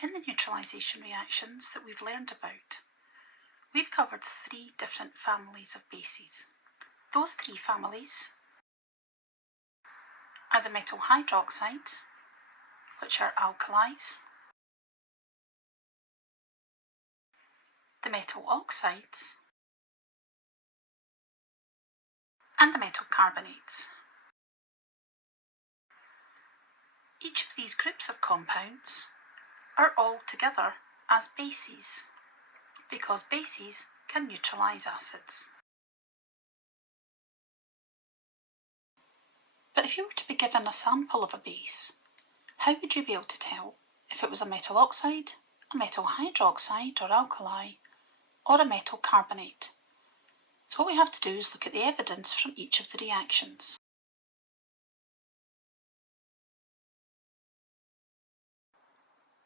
In the neutralisation reactions that we've learned about, we've covered 3 different families of bases. Those 3 families are the metal hydroxides, which are alkalis, the metal oxides, and the metal carbonates. Each of these groups of compounds are all together as bases, because bases can neutralise acids. But if you were to be given a sample of a base, how would you be able to tell if it was a metal oxide, a metal hydroxide or alkali, or a metal carbonate? So what we have to do is look at the evidence from each of the reactions.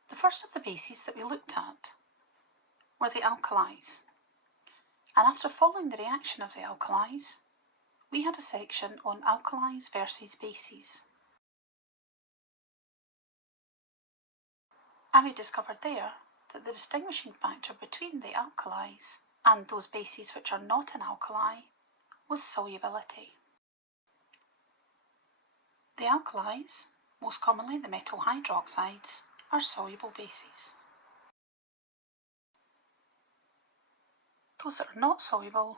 The first of the bases that we looked at were the alkalis, and after following the reaction of the alkalis, we had a section on alkalis versus bases. And we discovered there that the distinguishing factor between the alkalis and those bases which are not an alkali was solubility. The alkalis, most commonly the metal hydroxides, are soluble bases. Those that are not soluble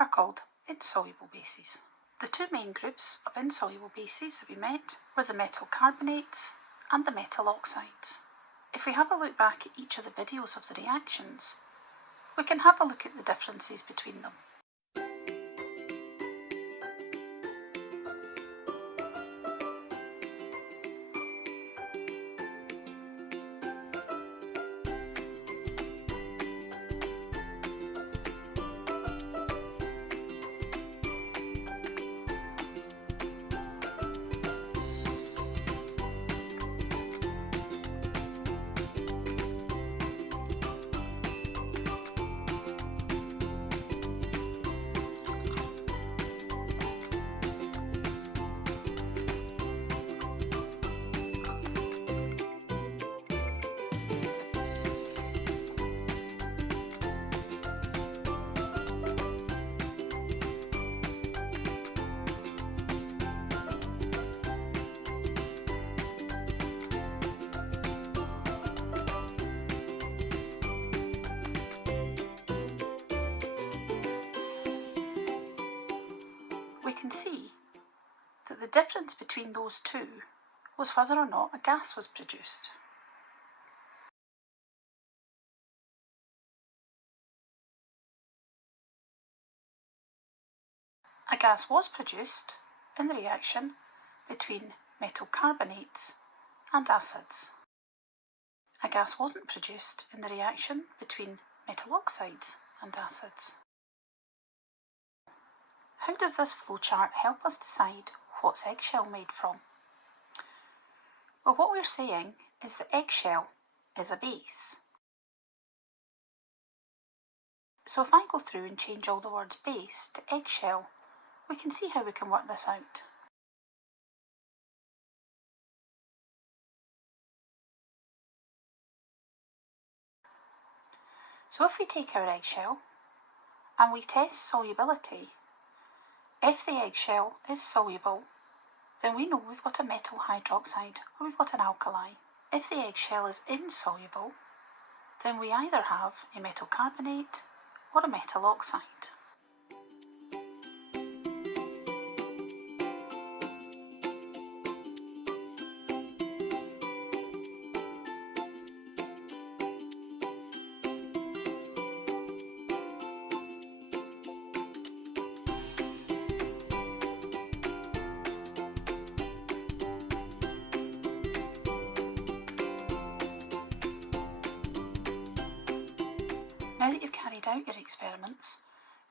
are called insoluble bases. The 2 main groups of insoluble bases that we met were the metal carbonates and the metal oxides. If we have a look back at each of the videos of the reactions, we can have a look at the differences between them. We can see that the difference between those 2 was whether or not a gas was produced. A gas was produced in the reaction between metal carbonates and acids. A gas wasn't produced in the reaction between metal oxides and acids. How does this flowchart help us decide what's eggshell made from? Well, what we're saying is that eggshell is a base. So if I go through and change all the words base to eggshell, we can see how we can work this out. So if we take our eggshell and we test solubility, if the eggshell is soluble, then we know we've got a metal hydroxide or we've got an alkali. If the eggshell is insoluble, then we either have a metal carbonate or a metal oxide. Now that you've carried out your experiments,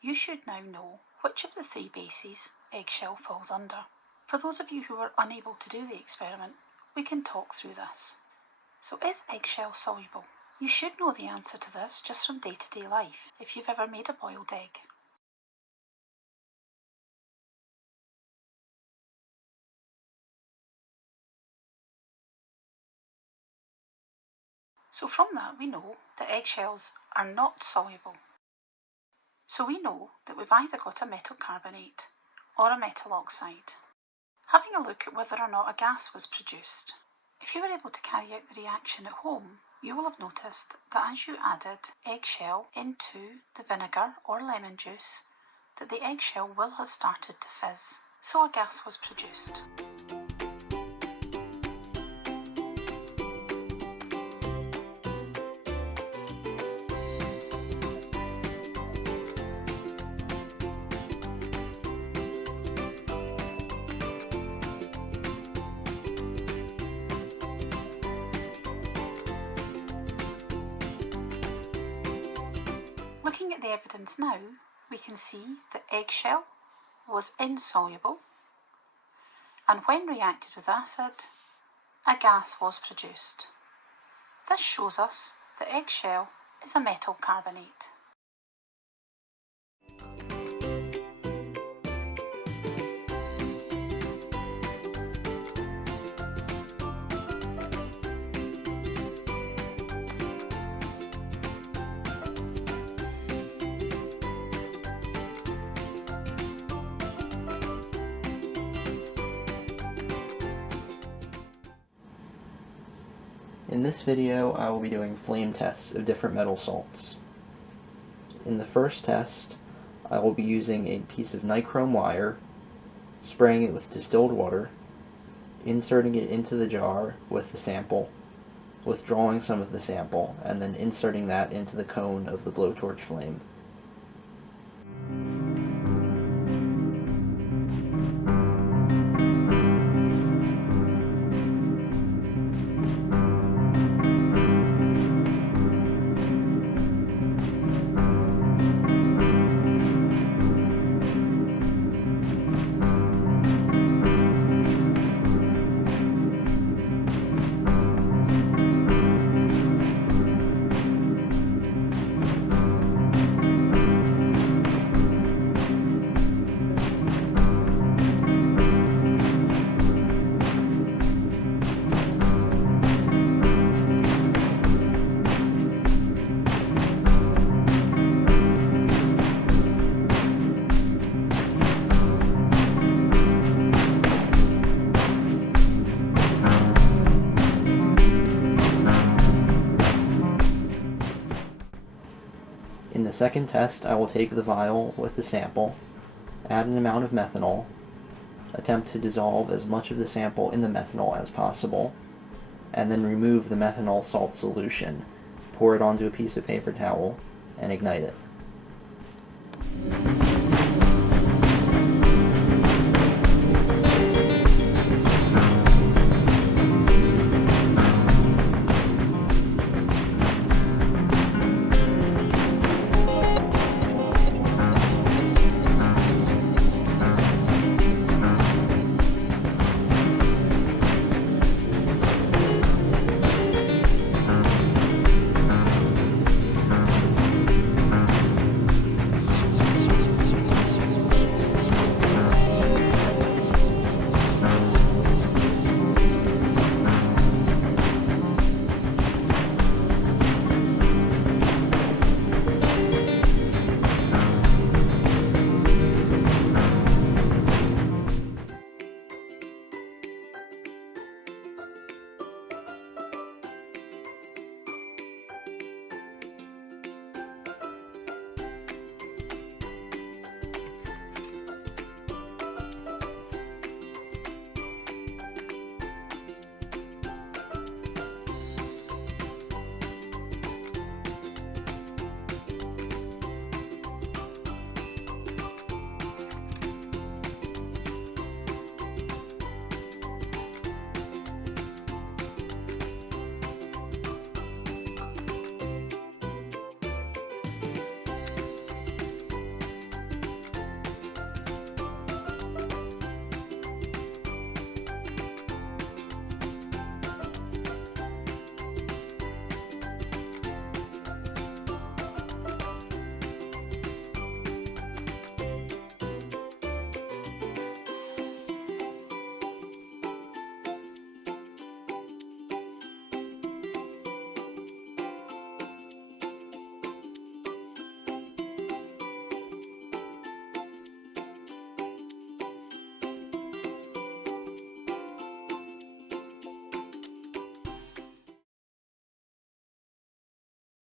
you should now know which of the 3 bases eggshell falls under. For those of you who are unable to do the experiment, we can talk through this. So is eggshell soluble? You should know the answer to this just from day-to-day life if you've ever made a boiled egg. So from that we know that eggshells are not soluble. So we know that we've either got a metal carbonate or a metal oxide. Having a look at whether or not a gas was produced. If you were able to carry out the reaction at home, you will have noticed that as you added eggshell into the vinegar or lemon juice, that the eggshell will have started to fizz, so a gas was produced. Looking at the evidence now, we can see that eggshell was insoluble, and when reacted with acid, a gas was produced. This shows us that eggshell is a metal carbonate. In this video, I will be doing flame tests of different metal salts. In the first test, I will be using a piece of nichrome wire, spraying it with distilled water, inserting it into the jar with the sample, withdrawing some of the sample, and then inserting that into the cone of the blowtorch flame. In the second test, I will take the vial with the sample, add an amount of methanol, attempt to dissolve as much of the sample in the methanol as possible, and then remove the methanol salt solution, pour it onto a piece of paper towel, and ignite it.